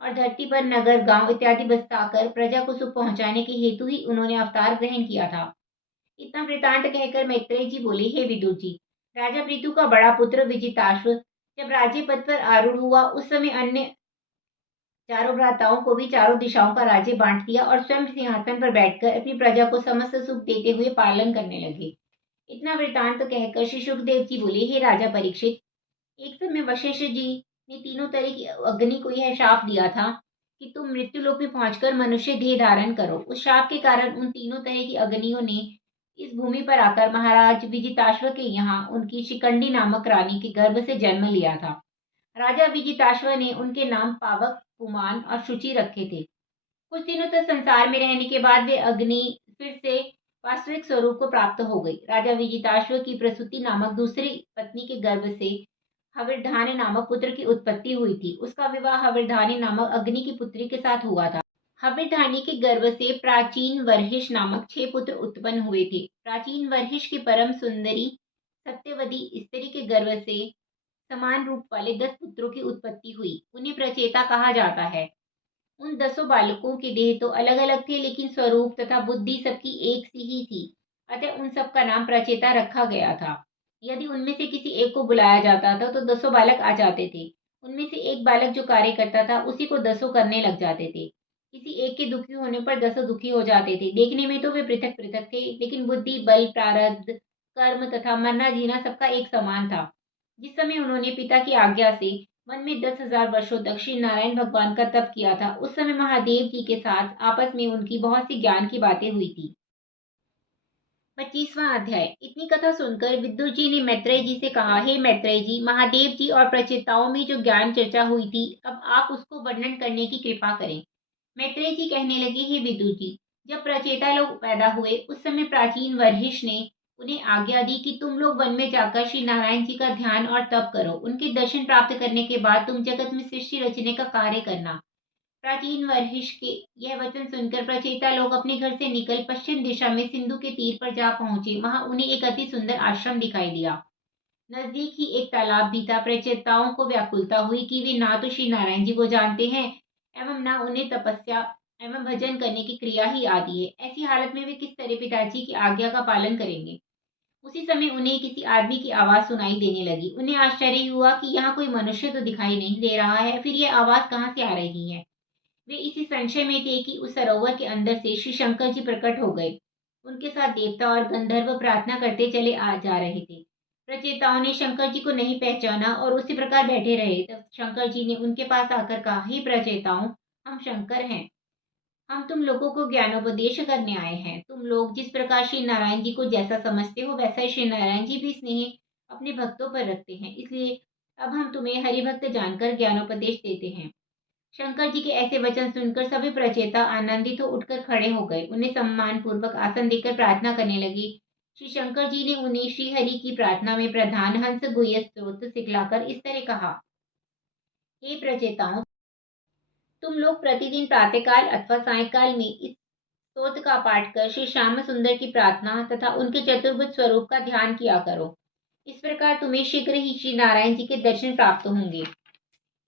और धरती पर नगर गांव इत्यादि बसाकर प्रजा को सुख पहुंचाने के हेतु ही उन्होंने अवतार ग्रहण किया था। इतना वृतांत कहकर मैत्रेय जी बोले, हे विदुर जी, राजा पृथु का बड़ा पुत्र विजिताश्व जब राज्य पद पर आरूढ़ हुआ, उस समय अन्य चारों भ्राताओं को भी चारों दिशाओं का राज्य बांट दिया और स्वयं सिंहासन पर बैठकर अपनी प्रजा को समस्त सुख देते हुए पालन करने लगे। इतना वृतांत कहकर श्री सुखदेव जी बोले, हे राजा परीक्षित, एक समय वशिष्ठ जी ने तीनों तरह की अग्नि को यह शाप दिया था कि तुम मृत्युलोक में पहुंचकर मनुष्य देह धारण करो। उस शाप के कारण उन तीनों तरह की अग्नियों ने इस भूमि पर आकर महाराज विजिताश्व के यहाँ उनकी शिखंडी नामक रानी के गर्भ से जन्म लिया था। राजा विजिताश्व ने उनके नाम पावक, पुमान और शुचि रखे थे। कुछ दिनों तक संसार में रहने के बाद वे अग्नि फिर से वास्तविक स्वरूप को प्राप्त हो गई। राजा विजिताश्व की प्रसूति नामक दूसरी पत्नी के गर्भ से हविर्धानी नामक पुत्र की उत्पत्ति हुई थी। उसका विवाह हविर्धानी नामक अग्नि की पुत्री के साथ हुआ था। हविर्धानी के गर्भ से प्राचीन वर्हिष नामक 6 पुत्र उत्पन्न हुए थे। प्राचीन वर्हिष की परम सुंदरी सत्यवती स्त्री के गर्भ से समान रूप वाले 10 पुत्रों की उत्पत्ति हुई। उन्हें प्रचेता कहा जाता है। उन 10 बालकों के देह तो अलग अलग थे, लेकिन स्वरूप तथा बुद्धि सबकी एक सी ही थी। अतः उन सब का नाम प्रचेता रखा गया था। यदि उनमें से किसी एक को बुलाया जाता था तो 10 बालक आ जाते थे। उनमें से एक बालक जो कार्य करता था उसी को 10 करने लग जाते थे। किसी एक के दुखी होने पर 10 दुखी हो जाते थे। देखने में तो वे पृथक पृथक थे, लेकिन बुद्धि, बल, प्रारब्ध, कर्म तथा मरना जीना सबका एक समान था। जिस समय उन्होंने पिता की आज्ञा से वन में 10,000 वर्षों तक श्री नारायण भगवान का तप किया था, उस समय महादेव जी के साथ आपस में उनकी बहुत सी ज्ञान की बातें हुई थी। 25वां अध्याय। इतनी कथा सुनकर विदुर जी ने मैत्रेय जी से कहा, हे मैत्रेय जी, महादेव जी और प्रचेताओं में जो ज्ञान चर्चा हुई थी, अब आप उसको वर्णन करने की कृपा करें। मैत्रेय जी कहने लगे, हे विदुर जी, जब प्रचेता लोग पैदा हुए उस समय प्राचीन वर्हिष ने उन्हें आज्ञा दी कि तुम लोग वन में जाकर श्री नारायण जी का ध्यान और तप करो। उनके दर्शन प्राप्त करने के बाद तुम जगत में सृष्टि रचने का कार्य करना। प्राचीन वर्हिष के यह वचन सुनकर प्रचेता लोग अपने घर से निकल पश्चिम दिशा में सिंधु के तीर पर जा पहुंचे। वहां उन्हें एक अति सुंदर आश्रम दिखाई दिया। नजदीक ही एक तालाब भी था। प्रचेताओं को व्याकुलता हुई कि वे ना तो श्री नारायण जी को जानते हैं एवं ना उन्हें तपस्या एवं भजन करने की क्रिया ही आती है। ऐसी हालत में वे किस तरह पिताजी की आज्ञा का पालन करेंगे। उसी समय उन्हें किसी आदमी की आवाज सुनाई देने लगी। उन्हें आश्चर्य हुआ कि यहाँ कोई मनुष्य तो दिखाई नहीं दे रहा है, फिर यह आवाज कहाँ से आ रही है। वे इसी संशय में थे कि उस सरोवर के अंदर से श्री शंकर जी प्रकट हो गए। उनके साथ देवता और गंधर्व प्रार्थना करते चले आ जा रहे थे। प्रचेताओं ने शंकर जी को नहीं पहचाना और उसी प्रकार बैठे रहे। तब शंकर जी ने उनके पास आकर कहा, हे प्रचेताओं, हम शंकर हैं। हम तुम लोगों को ज्ञानोपदेश करने आए हैं। तुम लोग जिस प्रकार श्री नारायण जी को जैसा समझते हो, वैसा ही श्री नारायण जी भी स्नेह अपने भक्तों पर रखते हैं। इसलिए अब हम तुम्हें हरिभक्त जानकर ज्ञानोपदेश देते हैं। शंकर जी के ऐसे वचन सुनकर सभी प्रचेता आनंदित हो उठकर खड़े हो गए। उन्हें सम्मान पूर्वक आसन देकर प्रार्थना करने लगे। श्री शंकर जी ने उन्हें श्री हरि की प्रार्थना में प्रधान हंस गुह्य स्त्रोत्र सिखलाकर इस तरह कहा, हे प्रचेताओं, तुम लोग प्रतिदिन प्रातःकाल अथवा सायंकाल में इस स्तोत्र का पाठ कर श्री श्याम सुंदर की प्रार्थना तथा उनके चतुर्भुज स्वरूप का ध्यान किया करो। इस प्रकार तुम्हें शीघ्र ही श्री नारायण जी के दर्शन प्राप्त होंगे।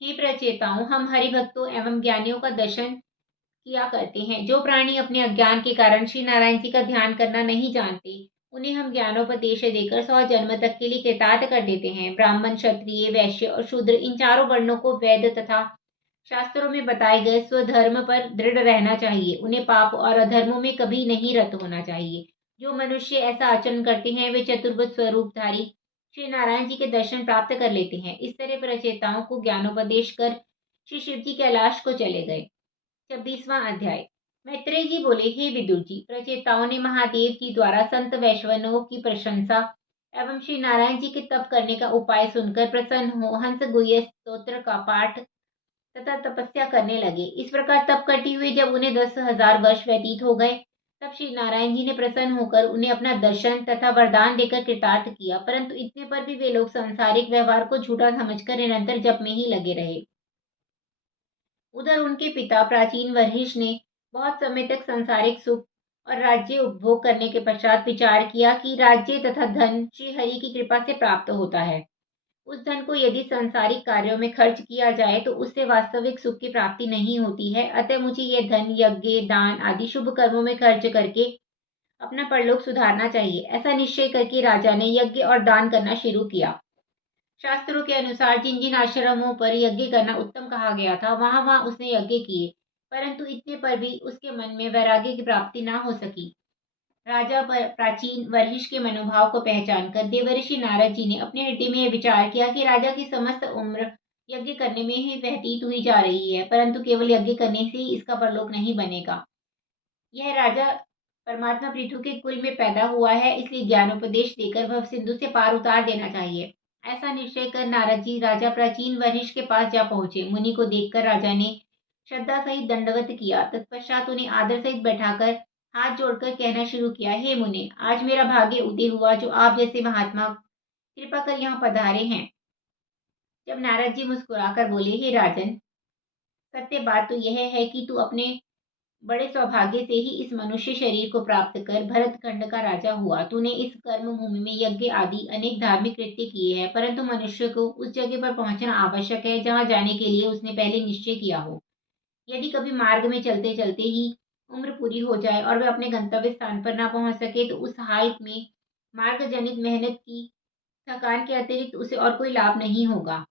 हे प्रचेताओं, हम हरिभक्तों एवं ज्ञानियों का दर्शन किया करते हैं। जो प्राणी अपने अज्ञान के कारण श्री नारायण जी का ध्यान करना नहीं जानते, उन्हें हम ज्ञानोपदेश देकर 100 जन्म तक के लिए कृतार्थ कर देते हैं। ब्राह्मण, क्षत्रिय, वैश्य और शूद्र, इन चारों वर्णों को वेद तथा शास्त्रों में बताए गए स्वधर्म पर दृढ़ रहना चाहिए। उन्हें पाप और अधर्मों में कभी नहीं रत होना चाहिए। जो मनुष्य ऐसा आचरण करते हैं, वे चतुर्भुज स्वरूपधारी श्री नारायण जी के दर्शन प्राप्त कर लेते हैं। इस तरह प्रचेताओं को ज्ञानोपदेश कर श्री शिव जी कैलाश को चले गए। 26वां अध्याय। मैत्रेय जी बोले, हे विदुर जी, प्रचेताओं ने महादेव जी द्वारा संत वैष्णवों की प्रशंसा एवं श्री नारायण जी के तप करने का उपाय सुनकर प्रसन्न हो हंस गुह्य स्तोत्र का पाठ तथा तपस्या करने लगे। इस प्रकार तप करते हुए जब उन्हें 10,000 वर्ष व्यतीत हो गए, तब श्री नारायण जी ने प्रसन्न होकर उन्हें अपना दर्शन तथा वरदान देकर कृतार्थ किया। परंतु इतने पर भी वे लोग सांसारिक व्यवहार को झूठा समझकर निरंतर जप में ही लगे रहे। उधर उनके पिता प्राचीन वशिष्ठ ने बहुत समय तक सांसारिक सुख और राज्य उपभोग करने के पश्चात विचार किया कि राज्य तथा धन श्री हरि की कृपा से प्राप्त होता है। उस धन को यदि सांसारिक कार्यों में खर्च किया जाए तो उससे वास्तविक सुख की प्राप्ति नहीं होती है। अतः मुझे यह धन यज्ञ दान आदि शुभ कर्मों में खर्च करके अपना परलोक सुधारना चाहिए। ऐसा निश्चय करके राजा ने यज्ञ और दान करना शुरू किया। शास्त्रों के अनुसार जिन जिन आश्रमों पर यज्ञ करना उत्तम कहा गया था, वहां वहां उसने यज्ञ किए, परंतु इतने पर भी उसके मन में वैराग्य की प्राप्ति न हो सकी। राजा प्राचीन वशिष्ठ के मनोभाव को पहचान कर देवर्षि नारद जी ने अपने हृदय में यह विचार किया कि राजा की समस्त उम्र यज्ञ करने में ही व्यतीत हुई जा रही है, परंतु केवल यज्ञ करने से ही इसका परलोक नहीं बनेगा। यह राजा परमात्मा पृथु के कुल में पैदा हुआ है, इसलिए ज्ञानोपदेश देकर भव सिंधु से पार उतार देना चाहिए। ऐसा निश्चय कर नारद जी राजा प्राचीन वशिष्ठ के पास जा पहुंचे। मुनि को देखकर राजा ने श्रद्धा सहित दंडवत किया। तत्पश्चात उन्हें आदर सहित बैठाकर हाथ जोड़कर कहना शुरू किया, हे मुनि, आज मेरा भाग्य उदय हुआ जो आप जैसे महात्मा कृपा कर यहाँ पधारे हैं। जब नारद जी मुस्कुराकर बोले, हे राजन, सत्य बात तो यह है कि तू अपने बड़े सौभाग्य से ही इस मनुष्य शरीर को प्राप्त कर भरतखंड का राजा हुआ। तूने इस कर्म भूमि में यज्ञ आदि अनेक धार्मिक कृत्य किए हैं, परंतु मनुष्य को उस जगह पर पहुंचना आवश्यक है जहां जाने के लिए उसने पहले निश्चय किया हो। यदि कभी मार्ग में चलते चलते ही उम्र पूरी हो जाए और वह अपने गंतव्य स्थान पर न पहुंच सके, तो उस हाल में मार्ग जनित मेहनत की थकान के अतिरिक्त उसे और कोई लाभ नहीं होगा।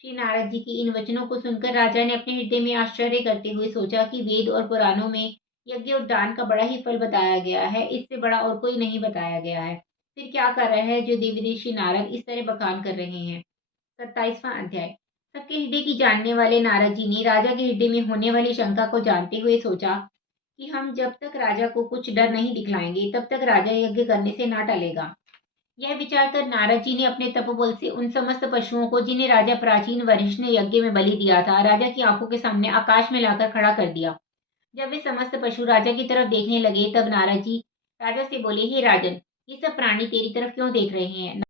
श्री नारद जी के इन वचनों को सुनकर राजा ने अपने हृदय में आश्चर्य करते हुए सोचा कि वेद और पुराणों में यज्ञ और दान का बड़ा ही फल बताया गया है, इससे बड़ा और कोई नहीं बताया गया है। फिर क्या कर रहा है जो देवऋषि नारद इस तरह बखान कर रहे हैं। 27वां अध्याय। सबके हृदय की जानने वाले नारद जी ने राजा के हृदय में होने वाली शंका को जानते हुए सोचा कि हम जब तक राजा को कुछ डर नहीं दिखलाएंगे तब तक राजा यज्ञ करने से ना टलेगा। यह विचार कर नारद जी ने अपने तपोबल से उन समस्त पशुओं को जिन्हें राजा प्राचीन वशिष्ठ ने यज्ञ में बलि दिया था, राजा की आंखों के सामने आकाश में लाकर खड़ा कर दिया। जब वे समस्त पशु राजा की तरफ देखने लगे, तब नारद जी राजा से बोले, हे राजन, ये सब प्राणी तेरी तरफ क्यों देख रहे हैं।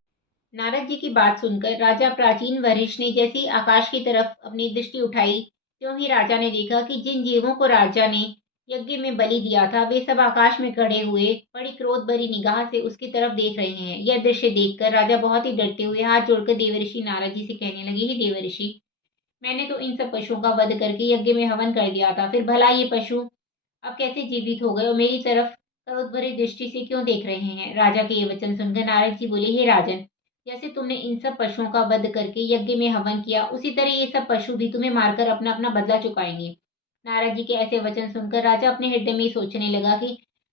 नारद जी की बात सुनकर राजा प्राचीन वशिष्ठ ने जैसे ही आकाश की तरफ अपनी दृष्टि उठाई, त्यों ही राजा ने देखा कि जिन जीवों को राजा ने यज्ञ में बलि दिया था, वे सब आकाश में खड़े हुए बड़ी क्रोध भरी निगाह से उसकी तरफ देख रहे हैं। यह दृश्य देखकर राजा बहुत ही डरते हुए हाथ जोड़कर देवर्षि नारद जी से कहने लगे, हे देवर्षि, मैंने तो इन सब पशुओं का वध करके यज्ञ में हवन कर दिया था, फिर भला ये पशु अब कैसे जीवित हो गए और मेरी तरफ क्रोध भरी दृष्टि से क्यों देख रहे हैं। राजा के ये वचन सुनकर नारद जी बोले, हे राजन, जैसे तुमने इन सब पशुओं का वध करके यज्ञ में हवन किया, उसी तरह ये सब पशु भी तुम्हें मारकर अपना अपना बदला चुकाएंगे। नारद जी के ऐसे वचन सुनकर राजा अपने हृदय में सोचने लगा कि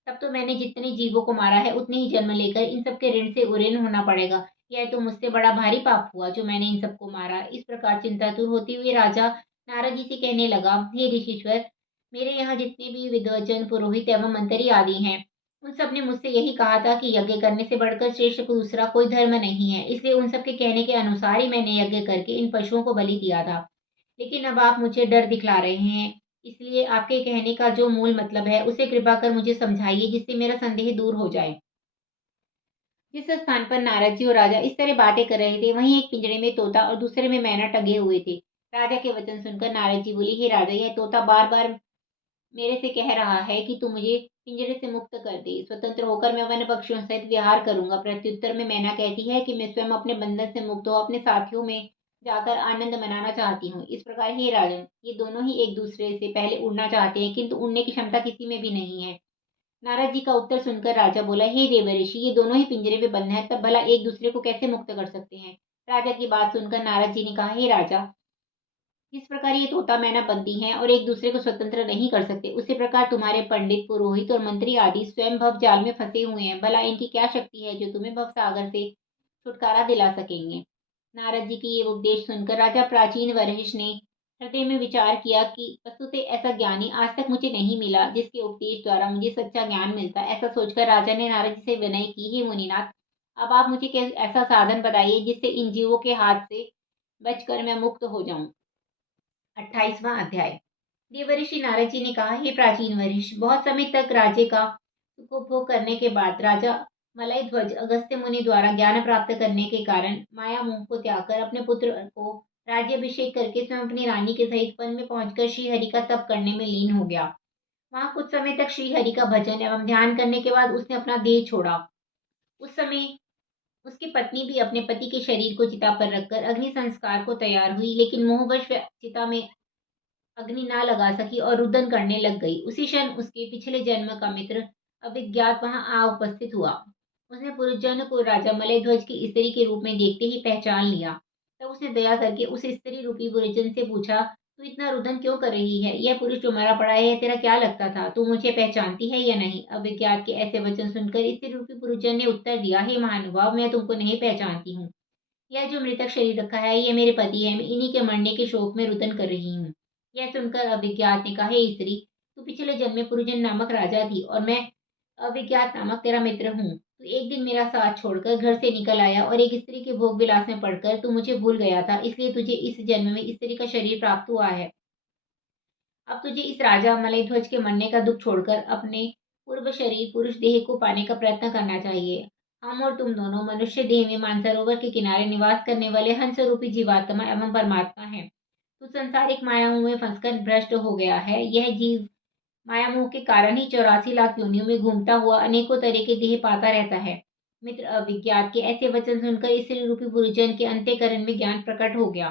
तब तो मैंने जितने जीवों को मारा है उतने ही जन्म लेकर इन सब के ऋण से उऋण होना पड़ेगा। यह तो मुझसे बड़ा भारी पाप हुआ जो मैंने इन सबको मारा। इस प्रकार चिंतातुर होते हुए राजा नारद जी से कहने लगा, हे ऋषिश्वर, मेरे यहाँ जितने भी विद्वजन पुरोहित एवं मंत्री आदि हैं, उन सब ने मुझसे यही कहा था कि यज्ञ करने से बढ़कर श्रेष्ठ दूसरा कोई धर्म नहीं है, इसलिए उन सब के कहने के अनुसार ही मैंने यज्ञ करके इन पशुओं को बलि दिया था। लेकिन अब आप मुझे डर दिखला रहे हैं, इसलिए आपके कहने का जो मूल मतलब है उसे कृपा कर मुझे समझाइए, जिससे मेरा संदेह दूर हो जाए। जिस स्थान पर नारद जी और राजा इस तरह बातें कर रहे थे, वहीं एक पिंजरे में तोता और दूसरे में मैना टंगे हुए थे। राजा के वचन सुनकर नारद जी बोले, हे राजा, यह तोता बार बार मेरे से कह रहा है कि तू मुझे पिंजरे से मुक्त कर दे, स्वतंत्र होकर मैं वन पक्षियों सहित विहार करूंगा। प्रत्युत्तर में मैना कहती है कि मैं स्वयं अपने बंधन से मुक्त हो अपने साथियों में जाकर आनंद मनाना चाहती हूँ। इस प्रकार हे राजन, ये दोनों ही एक दूसरे से पहले उड़ना चाहते हैं, किंतु उड़ने की क्षमता किसी में भी नहीं है। नारद जी का उत्तर सुनकर राजा बोला, हे देवर्षि, ये दोनों ही पिंजरे में बंद हैं, तब भला एक दूसरे को कैसे मुक्त कर सकते हैं। राजा की बात सुनकर नारद जी ने कहा, हे राजा, जिस प्रकार ये तोता मैना बंदी हैं और एक दूसरे को स्वतंत्र नहीं कर सकते, उसी प्रकार तुम्हारे पंडित पुरोहित और मंत्री आदि स्वयं भव जाल में फंसे हुए हैं। भला इनकी क्या शक्ति है जो तुम्हें भव सागर से छुटकारा दिला सकेंगे। नारद जी की ये उपदेश सुनकर राजा प्राचीन वशिष्ठ ने हृदय में विचार किया कि वस्तुतः ऐसा ज्ञानी आज तक मुझे नहीं मिला जिसके उपदेश द्वारा मुझे सच्चा ज्ञान मिलता। ऐसा सोचकर राजा ने नारद जी से विनय की, हे मुनिनाथ, अब आप मुझे ऐसा साधन बताइए जिससे इन जीवों के हाथ से बचकर मैं मुक्त हो जाऊं। 28वां अध्याय। देवर्षि नारद जी ने कहा, हे प्राचीन वरिष्ठ, बहुत समय तक राज्य का सुखोपभोग करने के बाद राजा मलय ध्वज अगस्त्य मुनि द्वारा ज्ञान प्राप्त करने के कारण माया मोह को त्याग कर अपने पुत्र को राज्याभिषेक करके स्वयं अपनी रानी के सहित वन में पहुंचकर श्री हरि का तप करने में लीन हो गया। वहां कुछ समय तक श्री हरि का भजन एवं ध्यान करने के बाद उसने अपना देह छोड़ा। उस समय उसकी पत्नी भी अपने पति के शरीर को चिता पर रखकर अग्नि संस्कार को तैयार हुई, लेकिन मोहवश चिता में अग्नि ना लगा सकी और रुदन करने लग गई। उसी क्षण उसके पिछले जन्म का मित्र अविज्ञात वहां आ उपस्थित हुआ। उसने पुरुषजन को राजा मलयध्वज की स्त्री के रूप में देखते ही पहचान लिया। तब उसने दया करके उस स्त्री रूपी पुरुषजन से पूछा, तू इतना रुदन क्यों कर रही है? यह पुरुष जो मरा पड़ा है तेरा क्या लगता था? तू मुझे पहचानती है या नहीं? अविज्ञात के ऐसे वचन सुनकर स्त्री रूपी पुरुषजन ने उत्तर दिया, हे महानुभाव, मैं तुमको नहीं पहचानती हूँ। यह जो मृतक शरीर रखा है ये मेरे पति है। मैं इन्हीं के मरने के शोक में रुदन कर रही हूँ। यह सुनकर अविज्ञात ने कहा, हे स्त्री, तू पिछले जन्म में पुरुजन नामक राजा थी और मैं अविज्ञात नामक तेरा मित्र हूँ। तू एक दिन मेरा साथ छोड़कर घर से निकल आया और एक स्त्री के भोग विलास में पड़कर तू मुझे भूल गया था, इसलिए तुझे इस जन्म में स्त्री का शरीर प्राप्त हुआ है। अब तुझे इस राजा मलयध्वज के मरने का दुख छोड़कर अपने पूर्व शरीर पुरुष देह को पाने का प्रयत्न करना चाहिए। हम और तुम दोनों मनुष्य देह में मानसरोवर के किनारे निवास करने वाले हंस रूपी जीवात्मा एवं परमात्मा हैं। तू संसारिक मायाओं में फंसकर भ्रष्ट हो गया है। यह जीव मायामोह के कारण ही 84 लाख योनियों में घूमता हुआ अनेकों तरह के देह पाता रहता है। मित्र अविज्ञात के ऐसे वचन सुनकर स्त्री रूपी पुरुषजन के अंतःकरण में ज्ञान प्रकट हो गया।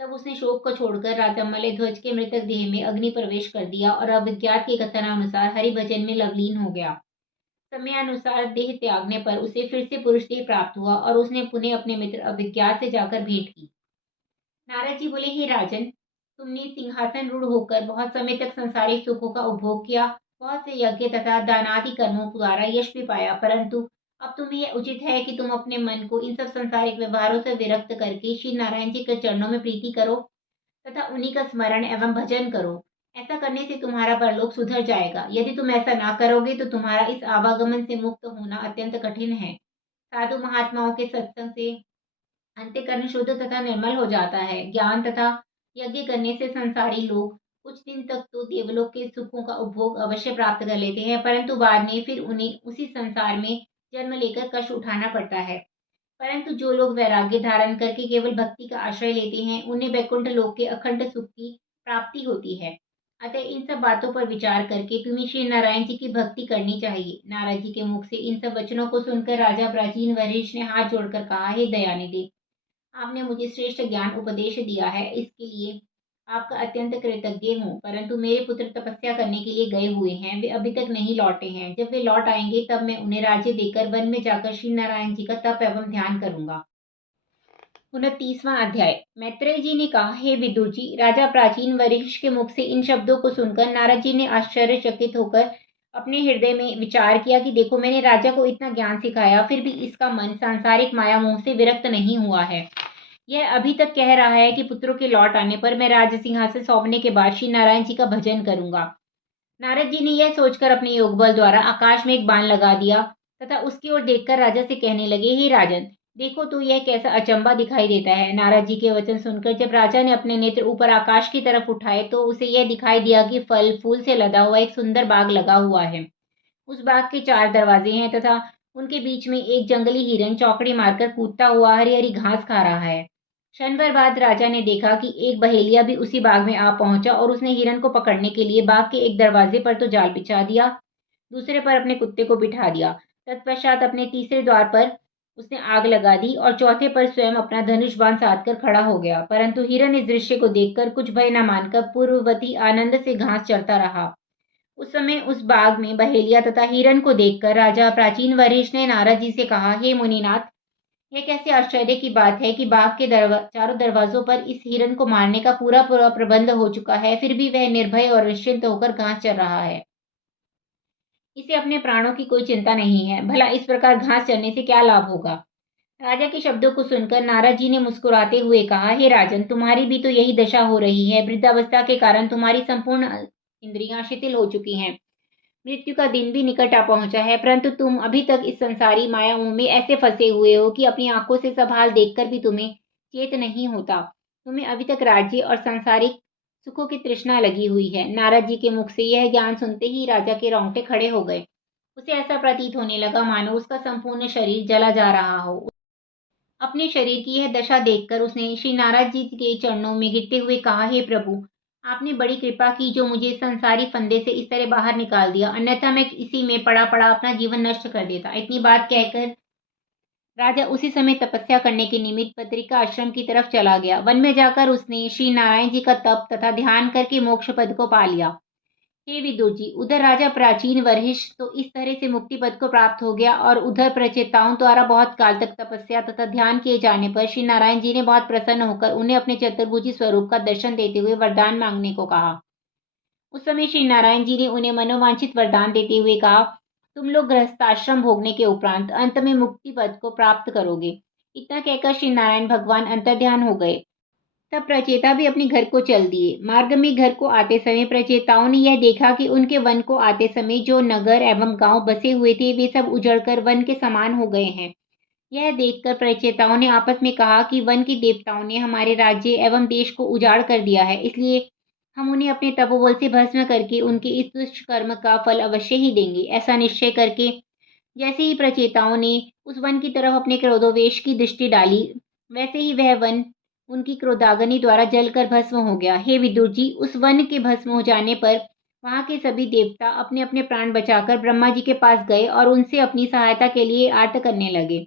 तब उसने शोक को छोड़कर राजा मलयध्वज के मृतक देह में अग्नि प्रवेश कर दिया और अविज्ञात के कथनानुसार हरि भजन में लवलीन हो गया। समयानुसार देह त्यागने पर उसे फिर से पुरुष देह प्राप्त हुआ और उसने पुनः अपने मित्र अविज्ञात से जाकर भेंट की। नारद जी बोले, हे राजन, तुमने सिंहासन रूढ़ होकर बहुत समय तक संसारिक सुखों का उपभोग किया, बहुत से यज्ञ तथा दानादि कर्मों द्वारा यश भी पाया, परंतु अब तुम्हें यह उचित है कि तुम अपने मन को इन सब संसारिक व्यवहारों से विरक्त करके श्री नारायण जी के चरणों में प्रीति करो तथा उन्हीं का स्मरण एवं भजन करो। ऐसा करने से तुम्हारा परलोक सुधर जाएगा। यदि तुम ऐसा ना करोगे तो तुम्हारा इस आवागमन से मुक्त होना अत्यंत कठिन है। साधु महात्माओं के सत्संग से अंतःकरण शुद्ध तथा निर्मल हो जाता है। ज्ञान तथा यज्ञ करने से संसारी लोग कुछ दिन तक तो देवलोक के सुखों का उपभोग अवश्य प्राप्त कर लेते हैं, परंतु बाद में फिर उन्हें उसी संसार में जन्म लेकर कष्ट उठाना पड़ता है। परंतु जो लोग वैराग्य धारण करके केवल भक्ति का आश्रय लेते हैं उन्हें वैकुंठ लोक के अखंड सुख की प्राप्ति होती है। अतः इन सब बातों पर विचार करके तुम्हें श्री नारायण जी की भक्ति करनी चाहिए। नारद जी के मुख से इन सब वचनों को सुनकर राजा प्राचीन वरिष्ठ ने हाथ जोड़कर कहा, हे दयानिधि, आपने मुझे श्रेष्ठ ज्ञान उपदेश दिया है, इसके लिए आपका अत्यंत कृतज्ञ हूँ। परंतु मेरे पुत्र तपस्या करने के लिए गए हुए हैं, वे अभी तक नहीं लौटे हैं। जब वे लौट आएंगे तब मैं उन्हें राज्य देकर वन में जाकर श्री नारायण जी का तप एवं ध्यान करूंगा। 29वां अध्याय। मैत्रेय जी ने कहा, हे विदुर जी, राजा प्राचीन वरिष्ठ के मुख से इन शब्दों को सुनकर नारद जी ने आश्चर्यचकित होकर अपने हृदय में विचार किया कि देखो, मैंने राजा को इतना ज्ञान सिखाया, फिर भी इसका मन सांसारिक माया मोह से विरक्त नहीं हुआ है। यह अभी तक कह रहा है कि पुत्रों के लौट आने पर मैं राज सिंहासन सौंपने के बाद श्री नारायण जी का भजन करूंगा। नारद जी ने यह सोचकर अपने योग बल द्वारा आकाश में एक बाण लगा दिया तथा उसकी ओर देखकर राजा से कहने लगे, हे राजन, देखो तो यह कैसा अचंबा दिखाई देता है। नारद जी के वचन सुनकर जब राजा ने अपने नेत्र ऊपर आकाश की तरफ उठाए तो उसे यह दिखाई दिया कि फल फूल से लदा हुआ एक सुंदर बाग लगा हुआ है। उस बाग के 4 दरवाजे हैं तथा उनके बीच में एक जंगली हिरन चौकड़ी मारकर कूदता हुआ हरी हरी घास खा रहा है। क्षण भर बाद राजा ने देखा कि एक बहेलिया भी उसी बाग में आ पहुंचा और उसने हिरन को पकड़ने के लिए बाग के एक दरवाजे पर तो जाल बिछा दिया, दूसरे पर अपने कुत्ते को बिठा दिया। तत्पश्चात अपने तीसरे द्वार पर उसने आग लगा दी और चौथे पर स्वयं अपना धनुष बाण साध कर खड़ा हो गया। परंतु हिरन इस दृश्य को देखकर कुछ भय न मानकर पूर्ववती आनंद से घास चरता रहा। उस समय उस बाग में बहेलिया तथा हिरन को देखकर राजा प्राचीन वरिष्ठ ने नारद जी से कहा, हे मुनिनाथ, यह कैसे आश्चर्य की बात है कि बाग के चारों दरवाजों पर इस हिरन को मारने का पूरा पूरा प्रबंध हो चुका है, फिर भी वह निर्भय और निश्चिंत होकर घास चर रहा है। इसे अपने प्राणों की कोई चिंता नहीं है। भला इस प्रकार घास चरने से क्या लाभ होगा? राजा के शब्दों को सुनकर नारद जी ने मुस्कुराते हुए कहा, हे राजन, तुम्हारी भी तो यही दशा हो रही है। वृद्धावस्था के कारण तुम्हारी संपूर्ण इंद्रियां शिथिल हो चुकी हैं। मृत्यु का दिन भी निकट आ पहुंचा है, परंतु तुम अभी तक इस संसारी मायाओं में ऐसे फंसे हुए हो कि अपनी आंखों से सब हाल देखकर भी तुम्हें चेत नहीं होता। तुम्हें अभी तक राज्य और सांसारिक सुखों की तृष्णा लगी हुई है। नारद जी के मुख से यह ज्ञान सुनते ही राजा के रोंगटे खड़े हो गए। उसे ऐसा प्रतीत होने लगा मानो उसका संपूर्ण शरीर जला जा रहा हो। अपने शरीर की यह दशा देखकर उसने श्री नारद जी के चरणों में गिरते हुए कहा, हे प्रभु, आपने बड़ी कृपा की जो मुझे संसारी फंदे से इस तरह बाहर निकाल दिया, अन्यथा मैं इसी में पड़ा पड़ा अपना जीवन नष्ट कर देता। इतनी बात कहकर राजा उसी समय तपस्या करने के निमित्त बद्रिका आश्रम की तरफ चला गया। वन में जाकर उसने श्री नारायण जी का तप तथा ध्यान करके मोक्ष पद को पा लिया। हे विदुर जी, उधर राजा प्राचीन वर्हिष तो इस तरह से मुक्ति पद को प्राप्त हो गया और उधर प्रचेताओं द्वारा बहुत काल तक तपस्या तथा ध्यान किए जाने पर श्री नारायण जी ने बहुत प्रसन्न होकर उन्हें अपने चतुर्भुजी स्वरूप का दर्शन देते हुए वरदान मांगने को कहा। उस समय श्री नारायण जी ने उन्हें मनोवांछित वरदान देते हुए कहा, तुम लोग गृहस्थाश्रम भोगने के उपरांत अंत में मुक्ति पद को प्राप्त करोगे। इतना कहकर श्री नारायण भगवान अंतर्ध्यान हो गए। तब प्रचेता भी अपने घर को चल दिए। मार्ग में घर को आते समय प्रचेताओं ने यह देखा कि उनके वन को आते समय जो नगर एवं गांव बसे हुए थे वे सब उजड़कर वन के समान हो गए हैं। यह देखकर प्रचेताओं ने आपस में कहा कि वन के देवताओं ने हमारे राज्य एवं देश को उजाड़ कर दिया है, इसलिए हम उन्हें अपने तपोबल से भस्म करके उनके इस दुष्कर्म का फल अवश्य ही देंगे। ऐसा निश्चय करके जैसे ही प्रचेताओं ने उस वन की तरफ अपने क्रोधोवेश की दृष्टि डाली, वैसे ही वह वन उनकी क्रोधाग्नि द्वारा जलकर भस्म हो गया। हे विदुर जी, उस वन के भस्म हो जाने पर वहां के सभी देवता अपने अपने प्राण बचाकर ब्रह्मा जी के पास गए और उनसे अपनी सहायता के लिए आर्त करने लगे।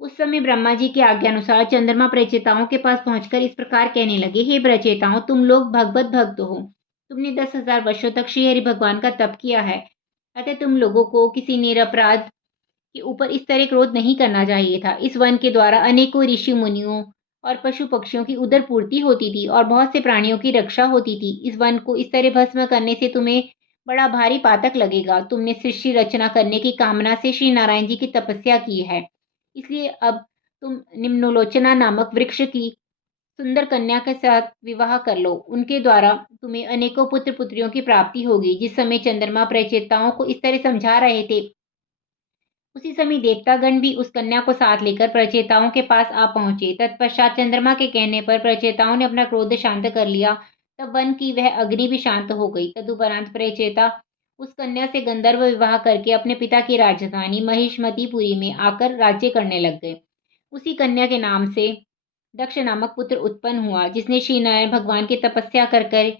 उस समय ब्रह्मा जी की आज्ञानुसार चंद्रमा प्रचेताओं के पास पहुंचकर इस प्रकार कहने लगे, हे प्रचेताओं, तुम लोग भगवत भक्त हो। तुमने 10,000 वर्षों तक श्री हरि भगवान का तप किया है, अतः तुम लोगों को किसी निरपराध के ऊपर इस तरह क्रोध नहीं करना चाहिए था। इस वन के द्वारा अनेकों ऋषि मुनियों और पशु पक्षियों की उदर पूर्ति होती थी और बहुत से प्राणियों की रक्षा होती थी। इस वन को इस तरह भस्म करने से तुम्हें बड़ा भारी पातक लगेगा। तुमने सृष्टि रचना करने की कामना से श्री नारायण जी की तपस्या की है, इसलिए अब तुम निम्नलोचना नामक वृक्ष की सुंदर कन्या के साथ विवाह कर लो। उनके द्वारा तुम्हें अनेकों पुत्र पुत्रियों की प्राप्ति होगी। जिस समय चंद्रमा प्रचेताओं को इस तरह समझा रहे थे, उसी समय देवतागण भी उस कन्या को साथ लेकर प्रचेताओं के पास आ पहुंचे। तत्पश्चात चंद्रमा के कहने पर प्रचेताओं ने अपना क्रोध शांत कर लिया। तब वन की वह अग्नि भी शांत हो गई। तदुपरांत प्रचेता उस कन्या से गंधर्व विवाह करके अपने पिता की राजधानी महिष्मतीपुरी में आकर राज्य करने लग गए। उसी कन्या के नाम से दक्ष नामक पुत्र उत्पन्न हुआ, जिसने श्री नारायण भगवान की तपस्या कर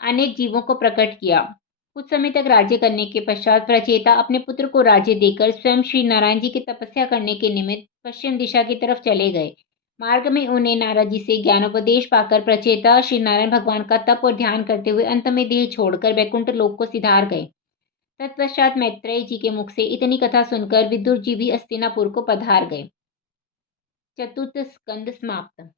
अनेक जीवों को प्रकट किया। कुछ समय तक राज्य करने के पश्चात प्रचेता अपने पुत्र को राज्य देकर स्वयं श्री नारायण जी की तपस्या करने के निमित्त पश्चिम दिशा की तरफ चले गए। मार्ग में उन्हें नारद जी से ज्ञानोपदेश पाकर प्रचेता श्री नारायण भगवान का तप और ध्यान करते हुए अंत में देह छोड़कर वैकुंठ लोक को सिधार गए। तत्पश्चात मैत्रेय जी के मुख से इतनी कथा सुनकर विदुर जी भी हस्तिनापुर को पधार गए। चतुर्थ स्कंद समाप्त।